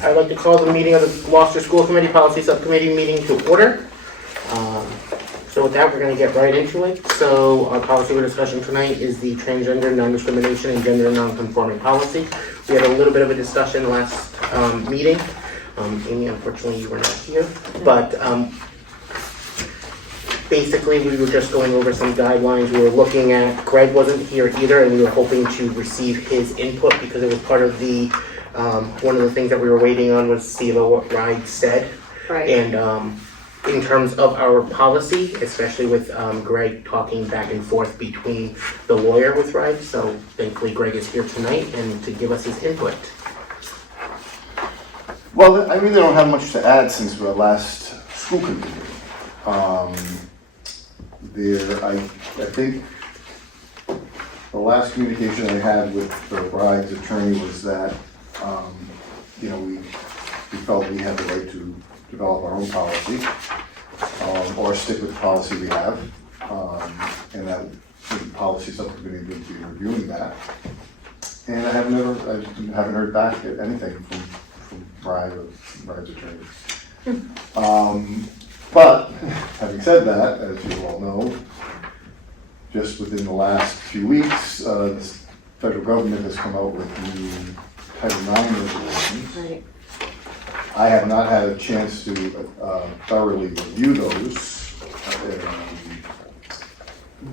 I'd like to call the meeting of the Gloucester School Committee Policy Subcommittee meeting to order. So with that, we're going to get right into it. So our policy for discussion tonight is the transgender, non-discrimination, and gender non-conforming policy. We had a little bit of a discussion last meeting. Amy, unfortunately, you were not here, but basically we were just going over some guidelines. We were looking at, Greg wasn't here either, and we were hoping to receive his input because it was part of the, one of the things that we were waiting on was see what RIDE said. Right. And in terms of our policy, especially with Greg talking back and forth between the lawyer with RIDE, so thankfully Greg is here tonight and to give us his input. Well, I really don't have much to add since the last school committee meeting. I think the last communication I had with the bride's attorney was that, we felt we had the right to develop our own policy, or stick with the policy we have, and that the policy subcommittee would be reviewing that. And I haven't heard back anything from Bride or Bride's attorney. But having said that, as you all know, just within the last few weeks, the federal government has come out with new Title IX regulations. Right. I have not had a chance to thoroughly review those.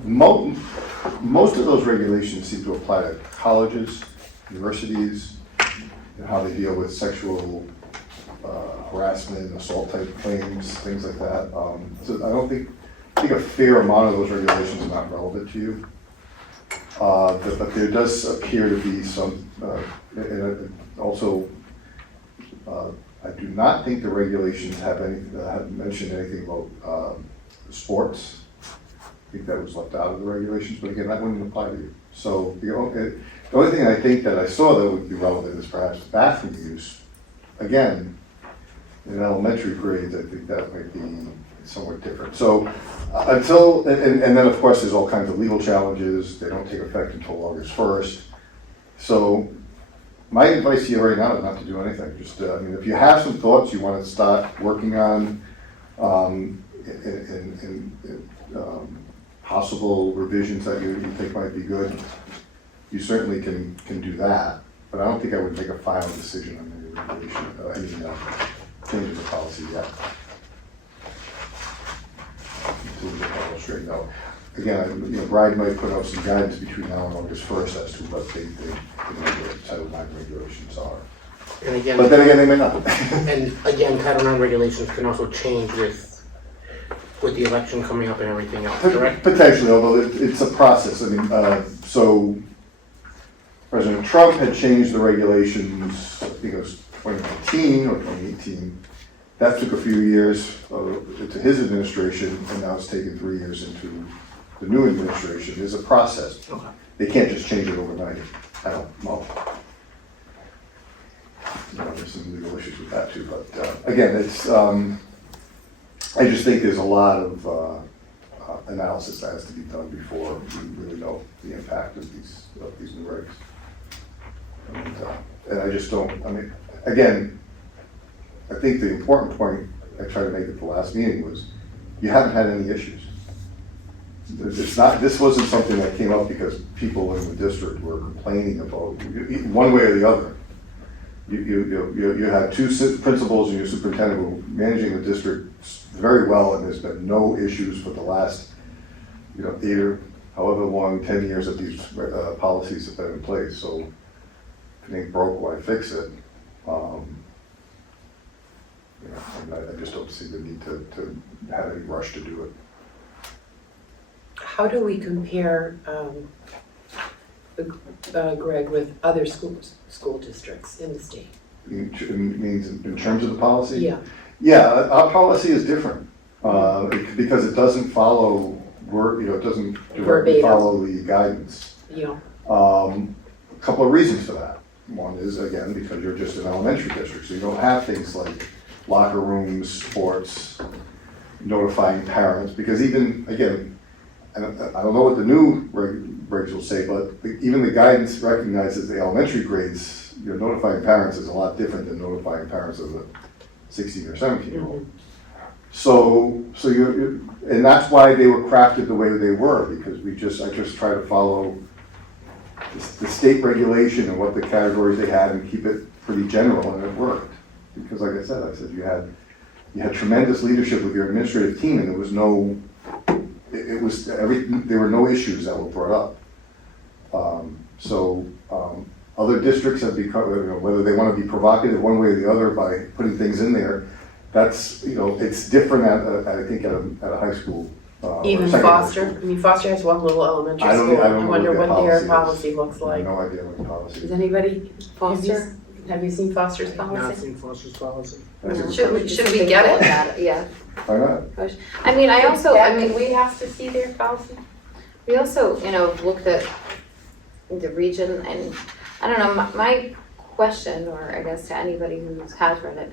Most of those regulations seem to apply to colleges, universities, and how they deal with sexual harassment, assault type claims, things like that. So I think a fair amount of those regulations are not relevant to you. But there does appear to be some, and also, I do not think the regulations have mentioned anything about sports. I think that was left out of the regulations, but again, that wouldn't apply to you. So the only thing I think that I saw that would be relevant is perhaps bathroom use. Again, in elementary grades, I think that might be somewhat different. So until, and then of course there's all kinds of legal challenges. They don't take effect until August 1st. So my advice to you right now is not to do anything. Just, if you have some thoughts you want to start working on, possible revisions that you think might be good, you certainly can do that. But I don't think I would make a final decision on any regulation, any change in the policy yet. Until we get that all straightened out. Again, Bride might put out some guidance between now and August 1st as to what the Title IX regulations are. And again, But then again, they may not. and again, Title IX regulations can also change with the election coming up and everything else, correct? Potentially, although it's a process. So President Trump had changed the regulations, I think it was 2019 or 2018. That took a few years into his administration, and now it's taken 3 years into the new administration. There's a process. Okay. They can't just change it overnight. I don't know. There's some legal issues with that too, but again, it's. I just think there's a lot of analysis that has to be done before we really know the impact of these new regs. And I just don't. Again, I think the important point I tried to make at the last meeting was you haven't had any issues. This wasn't something that came up because people in the district were complaining about one way or the other. You had two principals and your superintendent who were managing the district very well, and there's been no issues for the last, 8 or however long, 10 years that these policies have been in place. So if it ain't broke, why fix it? I just don't see the need to have any rush to do it. How do we compare, Greg, with other school districts in the state? Means in terms of the policy? Yeah. Yeah, our policy is different because it doesn't follow it doesn't directly Verbatim. follow the guidance. Yeah. A couple of reasons for that. One is, again, because you're just an elementary district, so you don't have things like locker rooms, sports, notifying parents, because even, again, I don't know what the new regs will say, but even the guidance recognizes the elementary grades notifying parents is a lot different than notifying parents of a 16 or 17-year-old. So and that's why they were crafted the way they were, because I just try to follow the state regulation and what the categories they had and keep it pretty general, and it worked. Because like I said you had tremendous leadership with your administrative team, and there was there were no issues that were brought up. Other districts have become, whether they want to be provocative one way or the other by putting things in there, that's, it's different I think at a high school. Even or secondary Foster, school. I mean, Foster has one little elementary I don't school. know I wonder what what their their policy policy looks I like. have no idea what the policy Does is. anybody, Foster? have you seen Foster's Not policy? seen Foster's policy. Should we get it? Yeah. Why not? I mean, we have to see their policy? we also, looked at the region, and I don't know, my question, or I guess to anybody who has read it,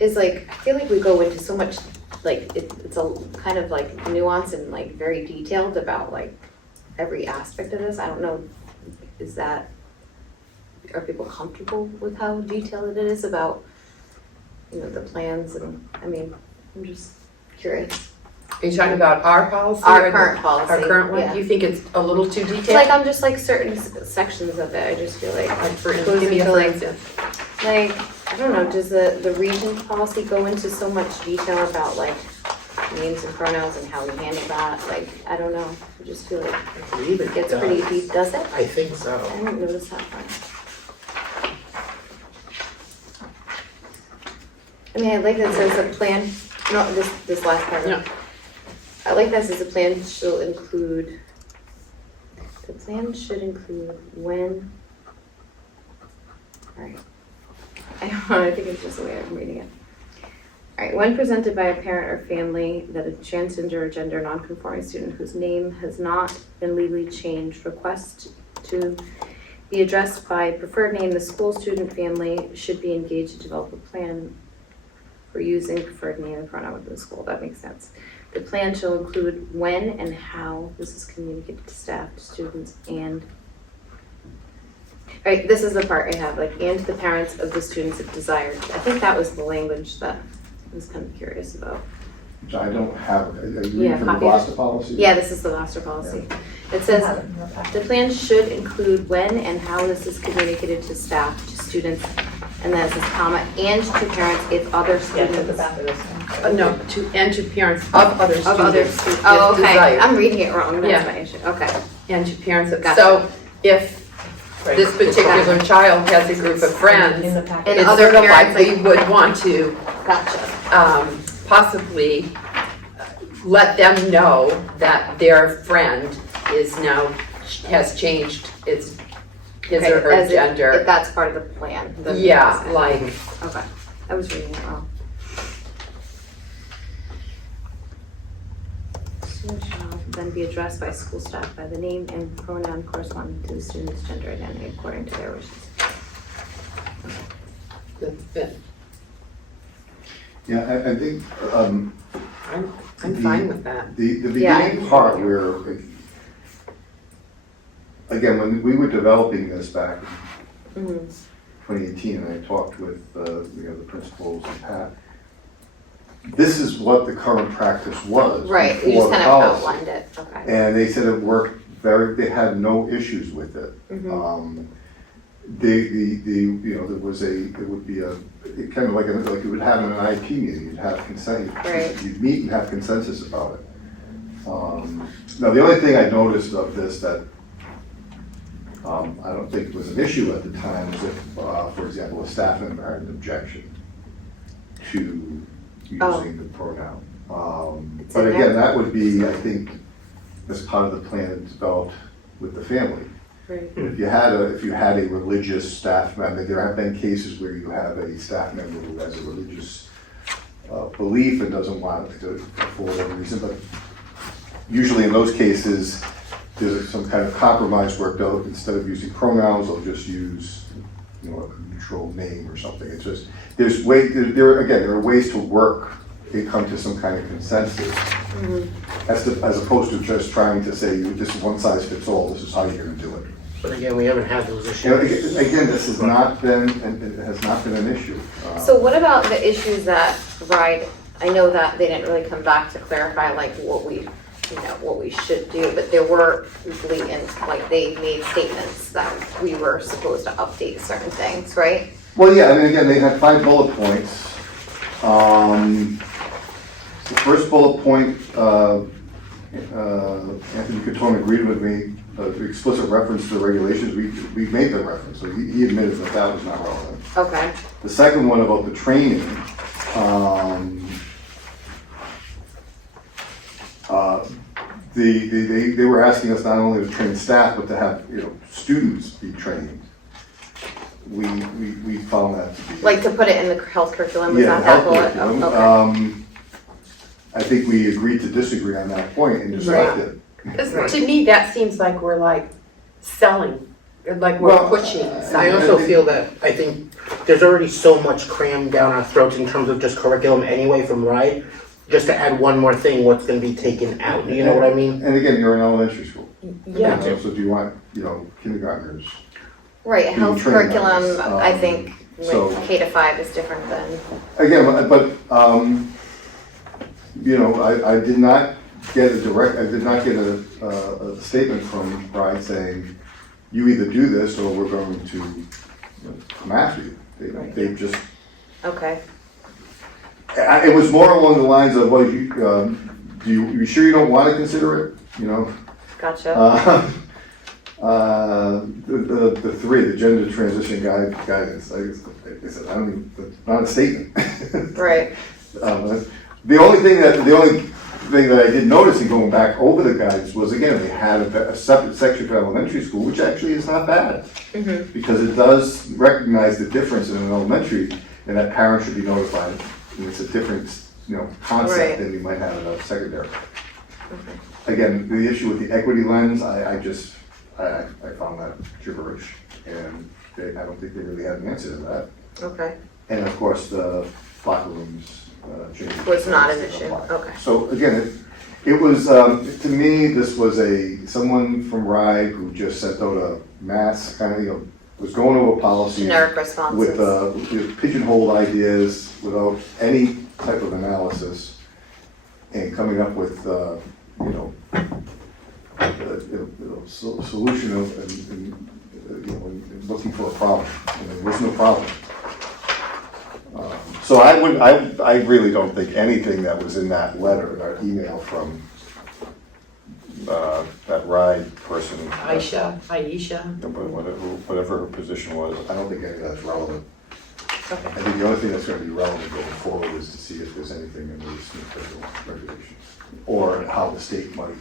is like, I feel like we go into so much, like, it's a kind of like nuance and like very detailed about like every aspect of this. I don't know, are people comfortable with how detailed it is about, the plans, and, I mean, I'm just curious. Are you talking about our policy? Our or the- current policy. Our current one? Yeah. You think it's a little too detailed? Like, I'm just like certain sections of it, I just feel like. Like, for it goes give me a into, for like, instance. Like, I don't know, does the region policy go into so much detail about like names and pronouns and how we handle that? Like, I don't know, I just feel like I believe it it gets does. pretty deep, does it? I think so. I haven't noticed that part. I mean, I like that it says a plan, no, this last paragraph. I like that it says the plan should include when, alright. I don't know, I think it's just the way I'm reading it. Alright, when presented by a parent or family that a transgender or gender non-conforming student whose name has not been legally changed requests to be addressed by preferred name, the school student family should be engaged to develop a plan for using preferred name and pronoun within the school. That makes sense. The plan shall include when and how this is communicated to staff, to students, and right, this is the part I have, like, and to the parents of the students if desired. I think that was the language that I was kind of curious about. Which I don't have, are you Yeah, reading from the copy of it. Gloucester policy? Yeah, this is the Gloucester policy. It says, the plan should include when and how this is communicated to staff, to students, and then it says comma, and to parents if other students. No, and to parents of other students. Of other students. if Oh, okay, desired. I'm reading it wrong, Yeah. that's my issue, okay. And to parents of, Gotcha. so if this particular child has a group of friends, And it's other sort of like parents, we would want to Gotcha. possibly let them know that their friend is now, has changed his Okay, or her as if gender. that's part of the plan. then Yeah, yes. like, Okay, I was reading it wrong. Student shall then be addressed by school staff by the name and pronoun corresponding to the student's gender identity according to their wishes. Yeah, I think, I'm fine with that. the Yeah, I beginning agree. part where, again, when we were developing this back in Mhm. 2018, and I talked with, the principals and Pat, this is what the current practice was Right, you before just the kind of policy. outlined it, okay. And they said it worked they had no issues with it. Mhm. There was it would be it kind of like you would have in an IP meeting, you'd have consent, Right. you'd meet and have consensus about it. Now, the only thing I noticed of this that I don't think was an issue at the time is if, for example, a staff member had an objection to using the pronoun. It's But in again, there. that would be, I think, as part of the plan that's developed with the family. Right. If you had a religious staff member, there have been cases where you have a staff member who has a religious belief and doesn't want it to, for whatever reason, but usually in those cases, there's some kind of compromise worked out. Instead of using pronouns, they'll just use, a neutral name or something. It's just, there are ways to work and come to some kind of consensus. As opposed to just trying to say, this is one size fits all, this is how you're gonna do it. But again, we haven't had those You know, issues. again, this has not been, and it has not been an issue. So what about the issues that RIDE, I know that they didn't really come back to clarify like what we, what we should do, but there were blatant, like they made statements that we were supposed to update certain things, right? Well, yeah, I mean, again, they had 5 bullet points. The first bullet point, Anthony Catone agreed with me, the explicit reference to the regulations, we made the reference, so he admitted that that was not relevant. Okay, The second one about the training, they were asking us not only to train staff, but to have, students be trained. We found that to be. like to put it in the health curriculum, was Yeah, that that health bullet? curriculum. Oh, okay. I think we agreed to disagree on that point and just left it. 'Cause to me, that seems like we're like selling, like we're Well, pushing I something. also feel that, I think, there's already so much crammed down our throats in terms of just curriculum anyway from RIDE. Just to add one more thing, what's gonna be taken out, you know what I mean? And again, you're in elementary school. Yeah. So do you want, kindergartners? Right, being health trained on curriculum, this, I think, so- with K to 5 is different than, Again, but, I did not get a statement from RIDE saying, you either do this or we're going to come after you. They just, okay. it was more along the lines of, well, you sure you don't want to consider it, Gotcha. The 3, the gender transition guidance, I said, I don't even, that's not a statement. Right, The only thing that I did notice in going back over the guidance was, again, they had a separate section for elementary school, which actually is not bad. Because it does recognize the difference in an elementary, and that parents should be notified. And it's a different, concept Right. than you might have in a secondary. Again, the issue with the equity lens, I found that gibberish, and I don't think they really had an answer to that. okay. And of course, the locker rooms change. Was not an issue, okay. So again, it was, to me, this was someone from RIDE who just sent out a mass kind of, was going over policies Generic responses. with pigeonholed ideas without any type of analysis and coming up with, a solution of, and looking for a problem, and there was no problem. So I really don't think anything that was in that letter, that email from that RIDE person. Aisha, Whatever her position was, I don't think any of that's relevant. Okay. I think the only thing that's gonna be relevant going forward is to see if there's anything in these new federal regulations, or how the state might.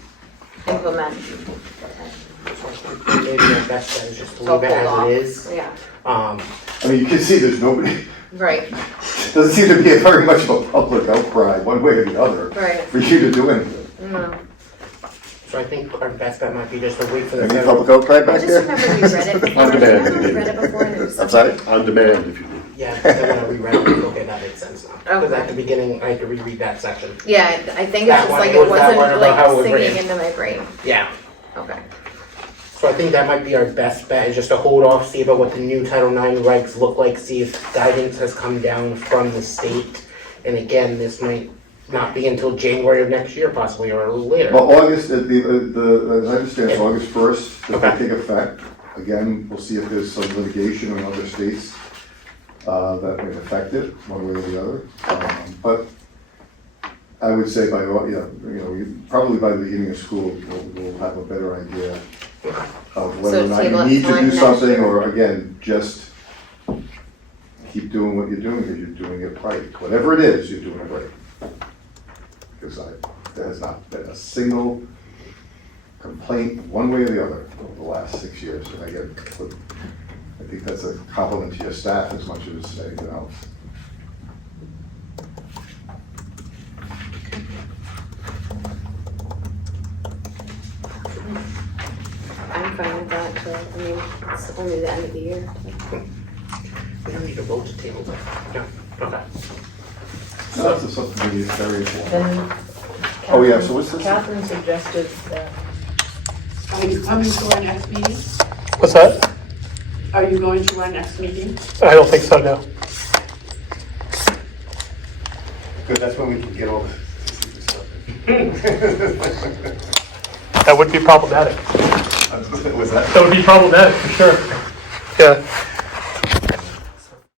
Implement. Maybe our best bet is just to So leave it hold off. as it is. Yeah, I mean, you can see there's nobody, right, doesn't seem to be very much of a public outcry, one way or the other, right. for you to do anything. No. So I think our best bet might be just to wait for the Any federal. public outcry I back just there? remember we read it before. On demand, Remember we if you read need. it before and it was. I'm sorry? On demand, if you need. Yeah, because then when I reread it, okay, that makes sense now. Because Okay. at the beginning, I had to reread that section. Yeah, I think That it's just one, like it it was that wasn't one about how it like was sinking written. into my brain. Yeah. Okay. So I think that might be our best bet, is just to hold off, see about what the new Title IX regs look like, see if guidance has come down from the state. And again, this might not be until January of next year possibly, or a little later. Well, August, as I understand, it's August 1st, if they Okay. take effect. Again, we'll see if there's some litigation in other states that may affect it, one way or the other. But I would say probably by the beginning of school, we'll have a better idea of whether or not table you it need to till do next something, year. or again, just keep doing what you're doing because you're doing it right. Whatever it is, you're doing it right. Because there has not been a single complaint, one way or the other, over the last 6 years. And again, I think that's a compliment to your staff as much as anything else. I'm fine with that, so, I mean, it's only the end of the year. We don't need to vote to table that. No, okay. So that's a subcommittee, it's very important. Then Oh, yeah, so what's this? Catherine suggested that, Are you coming to our next meeting? What's that? Are you going to our next meeting? I don't think so, no. Good, that's when we can get all the secret stuff. That would be problematic. Was that? That would be problematic, for sure. Yeah.